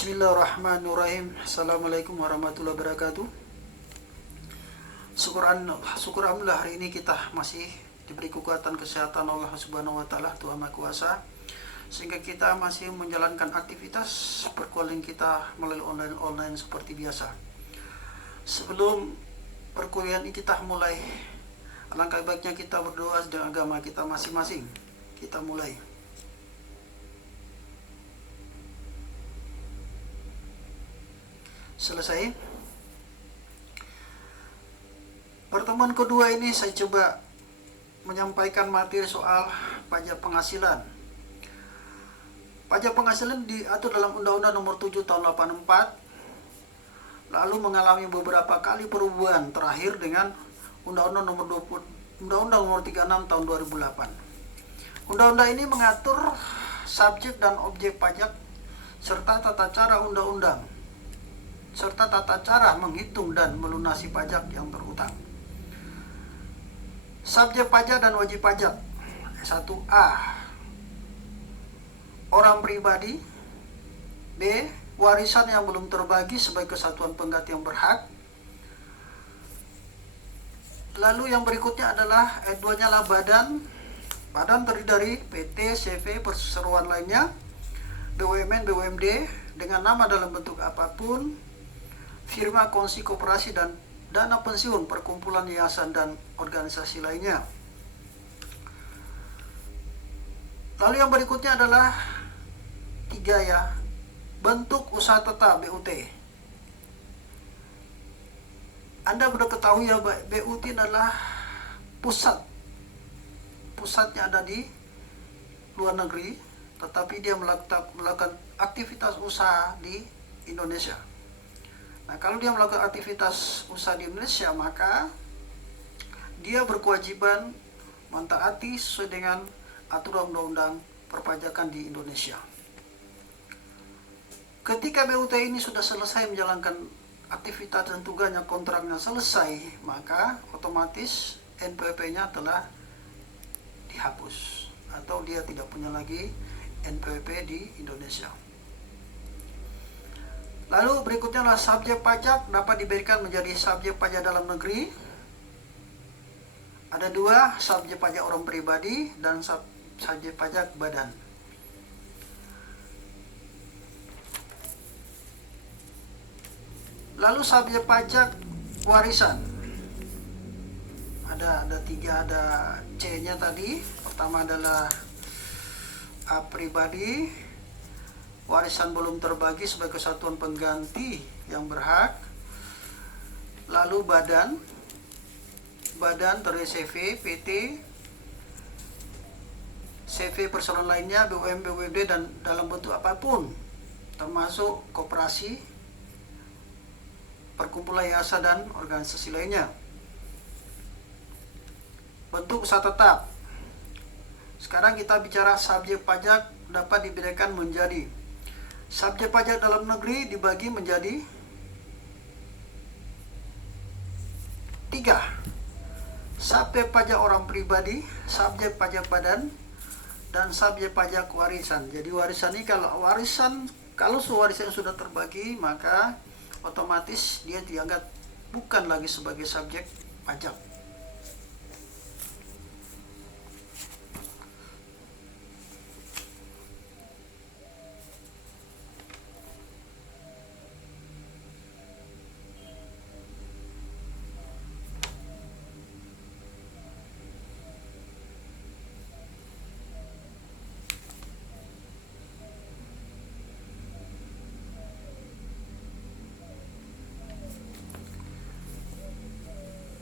Bismillahirrahmanirrahim. Assalamualaikum warahmatullahi wabarakatuh. Syukur alhamdulillah hari ini kita masih diberi kekuatan kesehatan Allah Subhanahu wa taala, Tuhan Maha Kuasa, sehingga kita masih menjalankan aktivitas perkuliahan kita melalui online seperti biasa. Sebelum perkuliahan ini kita mulai, alangkah baiknya kita berdoa dengan agama kita masing-masing. Kita mulai. Selesai. Pertemuan kedua ini saya coba menyampaikan materi soal pajak penghasilan. Pajak penghasilan diatur dalam Undang-Undang Nomor 7 Tahun 84, lalu mengalami beberapa kali perubahan, terakhir dengan Undang-Undang Nomor 36 Tahun 2008. Undang-undang ini mengatur subjek dan objek pajak serta tata cara undang-undang, serta tata cara menghitung dan melunasi pajak yang berhutang. Subjek pajak dan wajib pajak. 1A. Orang pribadi. B. Warisan yang belum terbagi sebagai kesatuan pengganti yang berhak. Lalu yang berikutnya adalah duanya adalah badan. Badan terdiri dari PT, CV, perseroan lainnya, BUMN, BUMD dengan nama dalam bentuk apapun, firma, kongsi, koperasi, dan dana pensiun, perkumpulan, yayasan, dan organisasi lainnya. Lalu yang berikutnya adalah 3 ya, bentuk usaha tetap BUT. Anda sudah ketahui ya, BUT adalah pusatnya ada di luar negeri, tetapi dia melakukan aktivitas usaha di Indonesia. Nah, kalau dia melakukan aktivitas usaha di Indonesia, maka dia berkewajiban mentaati sesuai dengan aturan undang-undang perpajakan di Indonesia. Ketika BUT ini sudah selesai menjalankan aktivitas dan tugasnya, kontraknya selesai, maka otomatis NPWP-nya telah dihapus atau dia tidak punya lagi NPWP di Indonesia. Lalu berikutnya adalah subjek pajak dapat diberikan menjadi subjek pajak dalam negeri. Ada 2, subjek pajak orang pribadi dan subjek pajak badan. Lalu subjek pajak warisan. Ada 3, ada C-nya tadi. Pertama adalah A pribadi, warisan belum terbagi sebagai kesatuan pengganti yang berhak. Lalu badan terdiri CV, PT, CV perseroan lainnya, BUMN, BUMD, dan dalam bentuk apapun, termasuk koperasi, perkumpulan, yayasan, dan organisasi lainnya. Bentuk usaha tetap. Sekarang kita bicara subjek pajak dapat dibedakan menjadi subjek pajak dalam negeri dibagi menjadi 3. Subjek pajak orang pribadi, subjek pajak badan, dan subjek pajak warisan. Jadi warisan ini kalau warisan sudah terbagi, maka otomatis dia dianggap bukan lagi sebagai subjek pajak.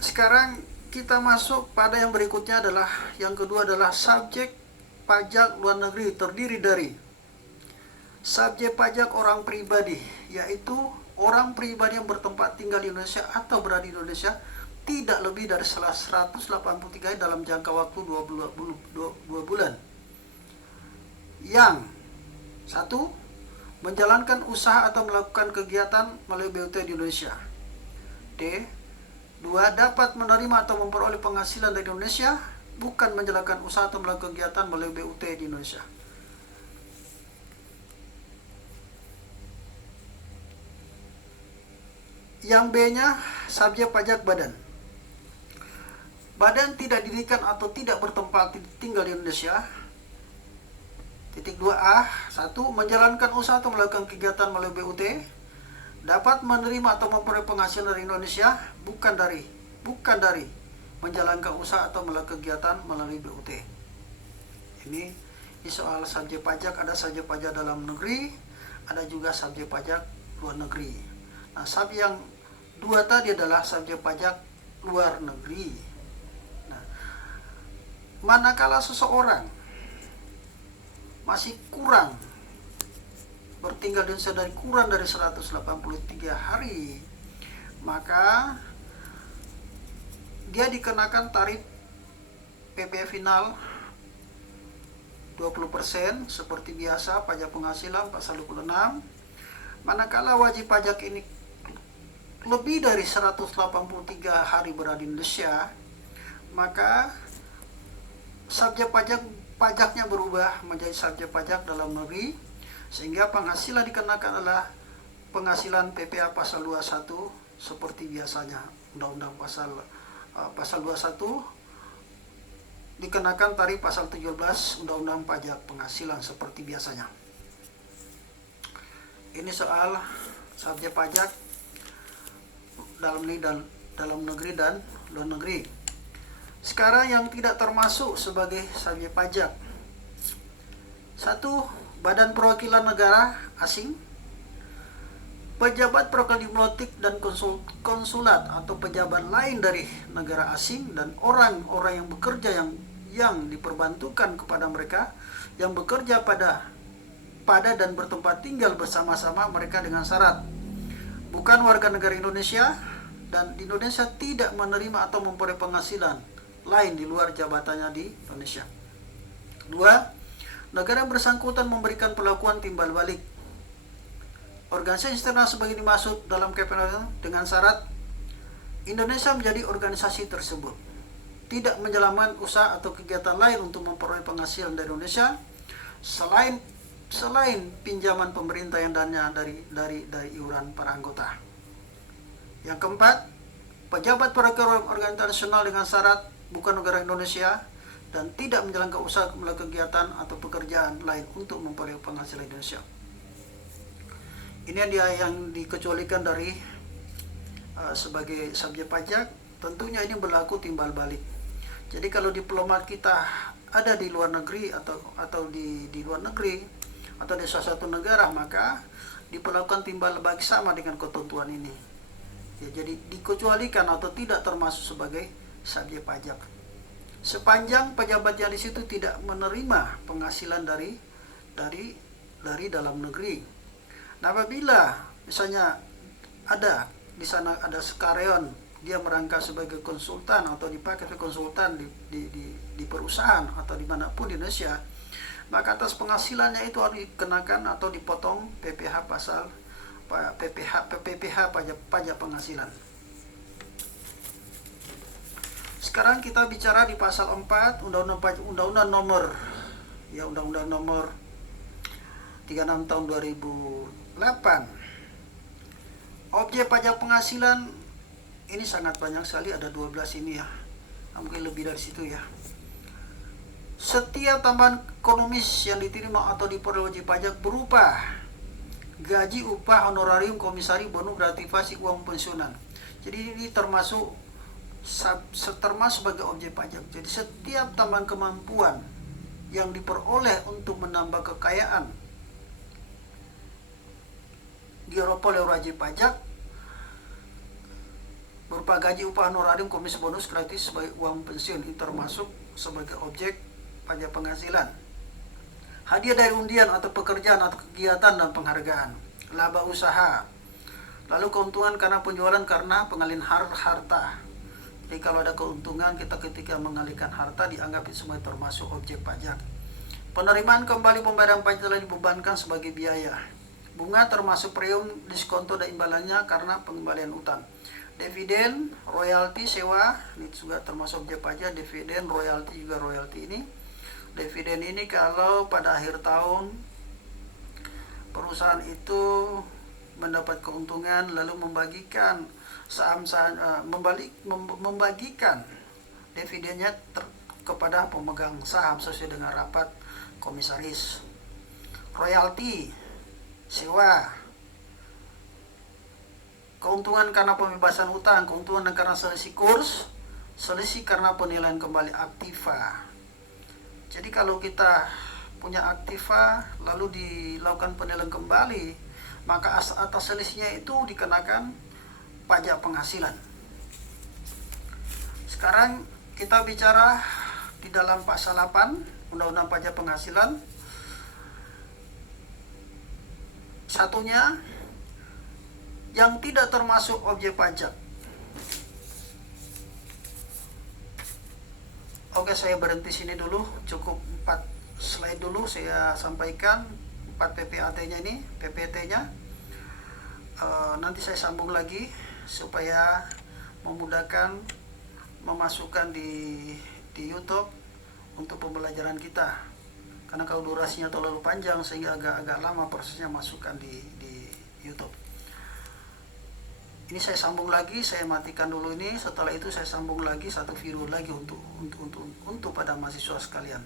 Sekarang kita masuk pada yang berikutnya adalah yang kedua adalah subjek pajak luar negeri, terdiri dari subjek pajak orang pribadi, yaitu orang pribadi yang bertempat tinggal di Indonesia atau berada di Indonesia tidak lebih dari 183 dalam jangka waktu 2 bulan. Yang 1. Menjalankan usaha atau melakukan kegiatan melalui BUT di Indonesia. D. 2. Dapat menerima atau memperoleh penghasilan dari Indonesia, bukan menjalankan usaha atau melakukan kegiatan melalui BUT di Indonesia. Yang B-nya subjek pajak badan. Badan tidak didirikan atau tidak bertempat tinggal di Indonesia. Titik 2A, 1. Menjalankan usaha atau melakukan kegiatan melalui BUT, dapat menerima atau memperoleh penghasilan dari Indonesia bukan dari menjalankan usaha atau melakukan kegiatan melalui BUT. Ini soal subjek pajak. Ada subjek pajak dalam negeri, ada juga subjek pajak luar negeri. Nah, subjek yang 2 tadi adalah subjek pajak luar negeri. Nah, manakala seseorang masih bertinggal di Indonesia dari kurang dari 183 hari, maka dia dikenakan tarif PPh final 20% seperti biasa pajak penghasilan pasal 26. Manakala wajib pajak ini lebih dari 183 hari berada di Indonesia, maka subjek pajaknya berubah menjadi subjek pajak dalam negeri, sehingga penghasilan dikenakan adalah penghasilan PPh pasal 21 seperti biasanya. Undang-undang pasal 21 dikenakan tarif pasal 17 Undang-Undang Pajak Penghasilan seperti biasanya. Ini soal subjek pajak dalam negeri dan luar negeri. Sekarang yang tidak termasuk sebagai subjek pajak. 1. Badan Perwakilan Negara Asing, pejabat perwakilan diplomatik dan konsulat atau pejabat lain dari negara asing, dan orang-orang yang bekerja yang diperbantukan kepada mereka yang bekerja pada dan bertempat tinggal bersama-sama mereka dengan syarat bukan warga negara Indonesia dan di Indonesia tidak menerima atau memperoleh penghasilan lain di luar jabatannya di Indonesia. 2. Negara bersangkutan memberikan perlakuan timbal balik organisasi internasional sebagai dimaksud dalam KPN dengan syarat Indonesia menjadi organisasi tersebut, tidak menjalankan usaha atau kegiatan lain untuk memperoleh penghasilan dari Indonesia selain pinjaman pemerintah yang dananya dari iuran para anggota. Yang keempat, pejabat perwakilan organisasi internasional dengan syarat bukan negara Indonesia dan tidak menjalankan usaha melakukan kegiatan atau pekerjaan lain untuk memperoleh penghasilan Indonesia. Ini yang dikecualikan dari sebagai subjek pajak. Tentunya ini berlaku timbal balik. Jadi kalau diplomat kita ada di luar negeri atau di luar negeri atau di salah satu negara, maka diperlakukan timbal balik sama dengan ketentuan ini. Ya, jadi dikecualikan atau tidak termasuk sebagai subjek pajak. Sepanjang pejabat yang di situ tidak menerima penghasilan dari dalam negeri. Nah, apabila misalnya di sana ada karyawan, dia merangkap sebagai konsultan atau dipakai sebagai konsultan di perusahaan atau dimanapun di Indonesia, maka atas penghasilannya itu harus dikenakan atau dipotong PPh pajak penghasilan. Sekarang kita bicara di pasal 4 Undang-Undang nomor 36 tahun 2008. Objek pajak penghasilan ini sangat banyak sekali, ada 12 ini ya. Mungkin lebih dari situ ya. Setiap tambahan ekonomis yang diterima atau diperoleh wajib pajak berupa gaji, upah, honorarium, komisari, bonus, gratifikasi, uang pensiunan. Jadi ini termasuk sebagai objek pajak. Jadi setiap tambahan kemampuan yang diperoleh untuk menambah kekayaan diperoleh oleh wajib pajak berupa gaji, upah, honorarium, komisi, bonus, gratis sebagai uang pensiun, ini termasuk sebagai objek pajak penghasilan. Hadiah dari undian atau pekerjaan atau kegiatan dan penghargaan, laba usaha, lalu keuntungan karena penjualan karena pengalihan harta. Jadi kalau ada keuntungan kita ketika mengalihkan harta dianggap itu semua termasuk objek pajak. Penerimaan kembali pembayaran pajak telah dibebankan sebagai biaya. Bunga termasuk premium, diskonto dan imbalannya karena pengembalian utang. Dividen, royalti, sewa, ini juga termasuk objek pajak. Dividen, royalti juga royalti ini. Dividen ini kalau pada akhir tahun perusahaan itu mendapat keuntungan lalu membagikan saham-saham, membagikan dividennya kepada pemegang saham sesuai dengan rapat komisaris. Royalti, sewa, keuntungan karena pembebasan hutang, keuntungan karena selisih kurs, selisih karena penilaian kembali aktiva. Jadi kalau kita punya aktiva lalu dilakukan penilaian kembali, maka atas selisihnya itu dikenakan pajak penghasilan. Sekarang kita bicara di dalam pasal 8 Undang-Undang Pajak Penghasilan. Satunya yang tidak termasuk objek pajak. Oke, saya berhenti sini dulu, cukup 4 slide dulu saya sampaikan, 4 PPAT-nya ini, PPT-nya. Nanti saya sambung lagi supaya memudahkan memasukkan di YouTube untuk pembelajaran kita. Karena kalau durasinya terlalu panjang sehingga agak lama prosesnya masukkan di YouTube. Ini saya sambung lagi, saya matikan dulu ini. Setelah itu saya sambung lagi satu video lagi untuk pada mahasiswa sekalian.